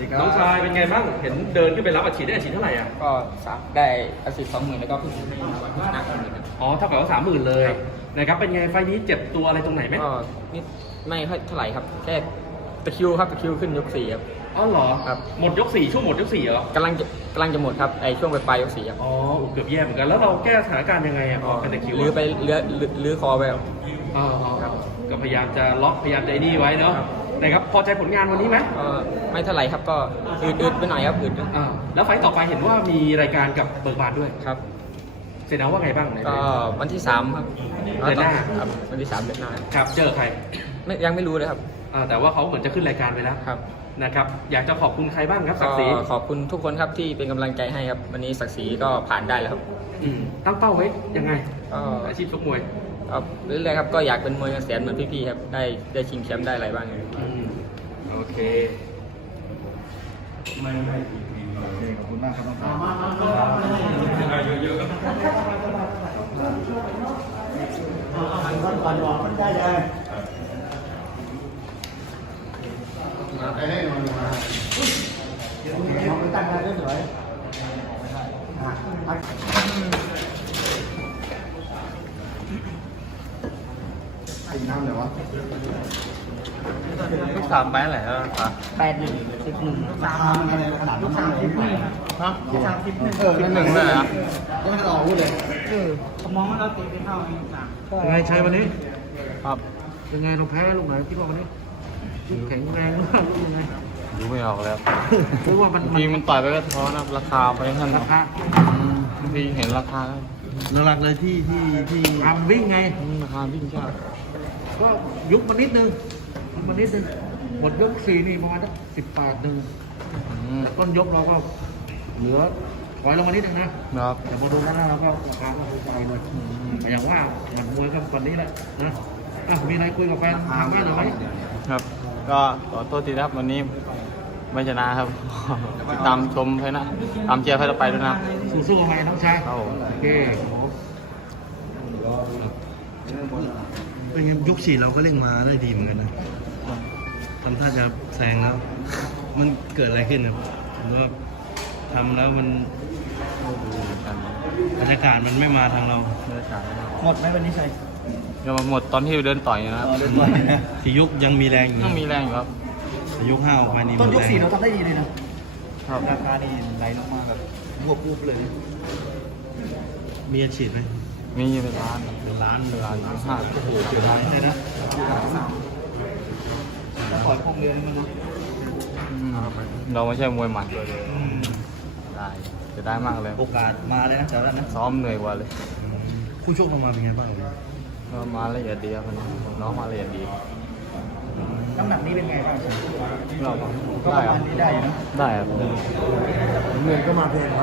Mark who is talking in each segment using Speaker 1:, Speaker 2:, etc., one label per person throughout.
Speaker 1: น้องชายเป็นไงบ้างเห็นเดินขึ้นไปรับอัดฉีดได้อัดฉีดเท่าไหร่อ่ะ
Speaker 2: ก็ได้อาชีพ20,000แล้วก็เพิ่งวันที่ชนะคนหนึ่งครับ
Speaker 1: อ๋อเท่ากับว่า30,000เลย
Speaker 2: ครับ
Speaker 1: นะครับเป็นไงไฟล์นี้เจ็บตัวอะไรตรงไหนไหม
Speaker 2: ก็นิดไม่ค่อยเท่าไหร่ครับแค่ตะคริวครับตะคริวขึ้นยก4ครับ
Speaker 1: อ๋อเหรอ
Speaker 2: ครับ
Speaker 1: หมดยก4ช่วงหมดยก4เหรอก
Speaker 2: ำลังจะหมดครับไอช่วงปลายยก4ครับ
Speaker 1: อ๋อเกือบแย่เหมือนกันแล้วเราแก้สถานการณ์ยังไงอ่ะพอเป็นตะคริว
Speaker 2: ลื้อไปลื้อคอไปครับ
Speaker 1: อ๋อ
Speaker 2: ครับ
Speaker 1: ก็พยายามจะล็อกพยายามจะไอ้นี่ไว้เนาะ
Speaker 2: ครับ
Speaker 1: นะครับพอใจผลงานวันนี้ไหม
Speaker 2: ก็ไม่เท่าไหร่ครับก็อืดไปหน่อยครับอืด
Speaker 1: อ่าแล้วไฟล์ต่อไปเห็นว่ามีรายการกับเบิร์กบานด้วย
Speaker 2: ครับ
Speaker 1: เสนาว่าไงบ้างไหน
Speaker 2: ก็วันที่3ครับ
Speaker 1: เดือนหน้า
Speaker 2: ครับวันที่3เดือนหน้า
Speaker 1: ครับเจอใคร
Speaker 2: ยังไม่รู้เลยครับ
Speaker 1: แต่ว่าเขาเหมือนจะขึ้นรายการไปแล้ว
Speaker 2: ครับ
Speaker 1: นะครับอยากจะขอบคุณใครบ้างครับศั
Speaker 2: ก็
Speaker 1: กดิ์ศรี
Speaker 2: ขอบคุณทุกคนครับที่เป็นกำลังใจให้ครับวันนี้ศักดิ์ศรีก็ผ่านได้แล้วครับ
Speaker 1: ตั้งเป้าไว้ยังไง
Speaker 2: ก็
Speaker 1: อาชีพชกมวย
Speaker 2: ครับเรื่อยๆครับก็อยากเป็นมวยเงินแสนเหมือนพี่ๆครับได้ชิงแชมป์ได้อะไรบ้างครับ
Speaker 1: โอเค
Speaker 3: ขอบคุณมากครับน้องให้นอนมาน้องไปตั้งได้เรียบร้อยไอ้น้ำเดี๋ยววะ
Speaker 4: ลูกสามไปไหนแล้วครับ
Speaker 3: ราคามันอะไรขนาดนั้นเลย
Speaker 4: ฮะ
Speaker 3: นั่นหนึ่งเลยอ่ะยังไม่ได้ออกพูดเลย
Speaker 5: ยังไงชัยวันนี้
Speaker 4: ครับ
Speaker 5: ยังไงเราแพ้ลูกไหนคิดว่าวันนี้แข็งแรงมากยังไง
Speaker 4: ดูไม่ออกแล้ว
Speaker 5: หรือว่ามัน
Speaker 4: ทีมันต่อยไปก็ท้อนะราคาไปท่าน
Speaker 5: ราคา
Speaker 4: บางทีเห็นราคาแล้ว
Speaker 5: หลักๆเลยที่ทำวิ่งไง
Speaker 4: ราคาวิ่งชาติ
Speaker 5: ก็ยุบมานิดนึงหมดยก4นี่ประมาณสัก18-1แต่ต้นยกเราก็เหลือถอยลงมานิดนึงนะครับ แต่พอดูแล้วเราก็ราคาก็ถูกใจเลยแต่อย่างว่าหมัดมวยก็วันนี้แหละนะมีอะไรคุยกับแฟนทางบ้านหรือไหม
Speaker 4: ครับ ก็ขอโทษทีนะครับวันนี้ไม่ชนะครับ ติดตามชมให้นะตามเชียร์ให้เราไปด้วยนะครับ
Speaker 5: สู้ๆไปน้องชาย
Speaker 4: ครับผม
Speaker 5: โอเค
Speaker 3: เป็นไงยก4เราก็เล่งมาได้ดีเหมือนกันนะทำท่าจะแซงแล้ว มันเกิดอะไรขึ้นครับผมว่าทำแล้วมันบรรยากาศมันไม่มาทางเรา
Speaker 5: หมดไหมวันนี้ชัย
Speaker 4: ยังมาหมดตอนที่เดินต่อยนะครับ
Speaker 3: ที่ยกยังมีแรงอยู่
Speaker 4: ยังมีแรงอยู่ครับ
Speaker 3: แต่ยก5ออกมานี่
Speaker 5: ต้นยก
Speaker 3: หมดแรง
Speaker 5: 4เราทำได้ดีเลยนะครับ ราคานี่ไหลลงมาแบบบวกปุ๊บเลย
Speaker 3: มีอาชีพไหม
Speaker 4: มีเป็นล้าน
Speaker 3: เป็นล้าน
Speaker 4: เป็นล้านห้า
Speaker 3: เป็นล้านเลยนะ
Speaker 5: ปล่อยพวกเรือนี่มันเนาะ
Speaker 4: เราไม่ใช่มวยหมัดเลยได้จะได้มากเลย
Speaker 5: โอกาสมาเลยนะแต่ว่านะ
Speaker 4: ซ้อมเหนื่อยกว่าเลย
Speaker 3: คู่ชกเรามาเป็นไงบ้างครับ
Speaker 4: ก็มาละเอียดดีครับวันนี้น้องมาละเอียดดี
Speaker 5: น้ำหนักนี้เป็นไงบ้าง
Speaker 4: เรา
Speaker 5: ก็ประมาณนี้ได้อยู่นะ
Speaker 4: ได้ครับ
Speaker 5: เงินก็มาแพงครับ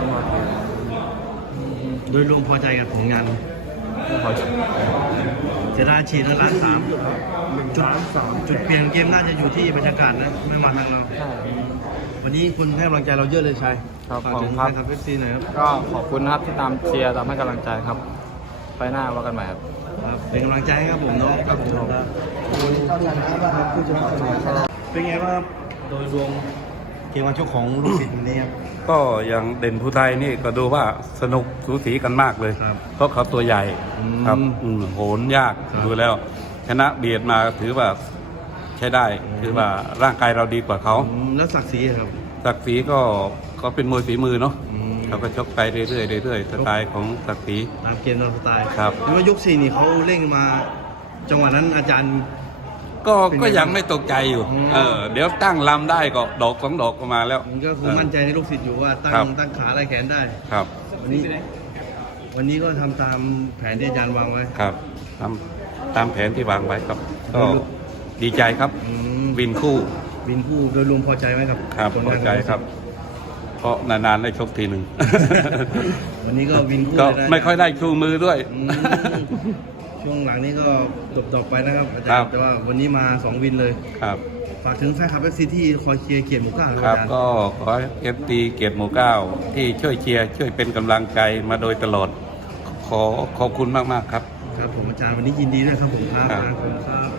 Speaker 3: โดยรวมพอใจกับผลงาน
Speaker 4: ไม่พอใจ
Speaker 3: เสียดายฉีดแล้วล้าน3จุดเปลี่ยนเกมน่าจะอยู่ที่บรรยากาศนะไม่มาทางเรา
Speaker 4: ใช่
Speaker 3: วันนี้คุณให้กำลังใจเราเยอะเลยชัย
Speaker 4: ครับ
Speaker 3: ฝาก
Speaker 4: ขอบ
Speaker 3: ถึ
Speaker 4: คุ
Speaker 3: ง
Speaker 4: ณ
Speaker 3: แฟ
Speaker 4: ครับ
Speaker 3: นคลับเอฟซีหน่อยครับ
Speaker 4: ก็ขอบคุณนะครับที่ตามเชียร์ตามให้กำลังใจครับ ไปหน้าว่ากันใหม่ครับ
Speaker 3: ครับเป็นกำลังใจให้ครับผมน้องครับผมเป็นไงบ้างครับโดยรวมเกมวันชกของลูกศิษย์วันนี้ครับ
Speaker 6: ก็อย่างเด่นผู้ไทยนี่ก็ดูว่าสนุกสูสีกันมากเลย
Speaker 3: ครับ
Speaker 6: เพราะเขาตัวใหญ่
Speaker 3: อืม
Speaker 6: ครับโหนยาก
Speaker 3: ครับ
Speaker 6: ดูแล้ว ชนะเบียดมาถือว่าใช้ได้ถือว่าร่างกายเราดีกว่าเขา
Speaker 3: แล้วศักดิ์ศรีครับ
Speaker 6: ศักดิ์ศรีก็เป็นมวยฝีมือเนาะ
Speaker 3: อืม
Speaker 6: เขาก็ชกไปเรื่อยๆเรื่อยๆสไตล์ของศักดิ์ศรี
Speaker 3: ตามเกมตามสไตล์
Speaker 6: ครับ
Speaker 3: หรือว่ายก4นี่เขาเร่งมาจังหวะนั้นอาจารย์
Speaker 6: ก็ยังไม่ตกใจอยู่
Speaker 3: อืม
Speaker 6: เดี๋ยวตั้งลำได้ก็ดอกสองดอกก็มาแล้ว
Speaker 3: มันก็คือมั่นใจในลูกศิษย์อยู่ว่าตั้ง
Speaker 6: ครับ
Speaker 3: ตั้งขาได้แขนได้
Speaker 6: ครับ
Speaker 3: วันนี้ก็ทำตามแผนที่อาจารย์วางไว้
Speaker 6: ครับตามแผนที่วางไว้ครับ ก็ดีใจครับ
Speaker 3: อืม
Speaker 6: วินคู่
Speaker 3: วินคู่โดยรวมพอใจไหมครับ
Speaker 6: ครับ
Speaker 3: ผล
Speaker 6: พอง
Speaker 3: าน
Speaker 6: ใจครับ เพราะนานๆได้ชกทีหนึ่ง
Speaker 3: วันนี้ก็วินคู่
Speaker 6: ก็
Speaker 3: เลยนะ
Speaker 6: ไม่ค่อยได้ชูมือด้วย
Speaker 3: อืมช่วงหลังนี้ก็ดบๆไปนะครับอาจา
Speaker 6: ครั
Speaker 3: ร
Speaker 6: บ
Speaker 3: ย์แต่ว่าวันนี้มา2วินเลย
Speaker 6: ครับ
Speaker 3: ฝากถึงแฟนคลับเอฟซีที่คอยเชียร์เกียรติหมู่เก้าครับ
Speaker 6: ครับ
Speaker 3: อาจารย์
Speaker 6: ก็ขอเอฟตีเกียรติหมู่เก้าที่ช่วยเชียร์ช่วยเป็นกำลังใจมาโดยตลอด ขอบคุณมากๆครับ
Speaker 3: ครับผมอาจารย์วันนี้ยินดีด้วยครับผมครับ
Speaker 6: ครับ
Speaker 3: ขอบคุณครับ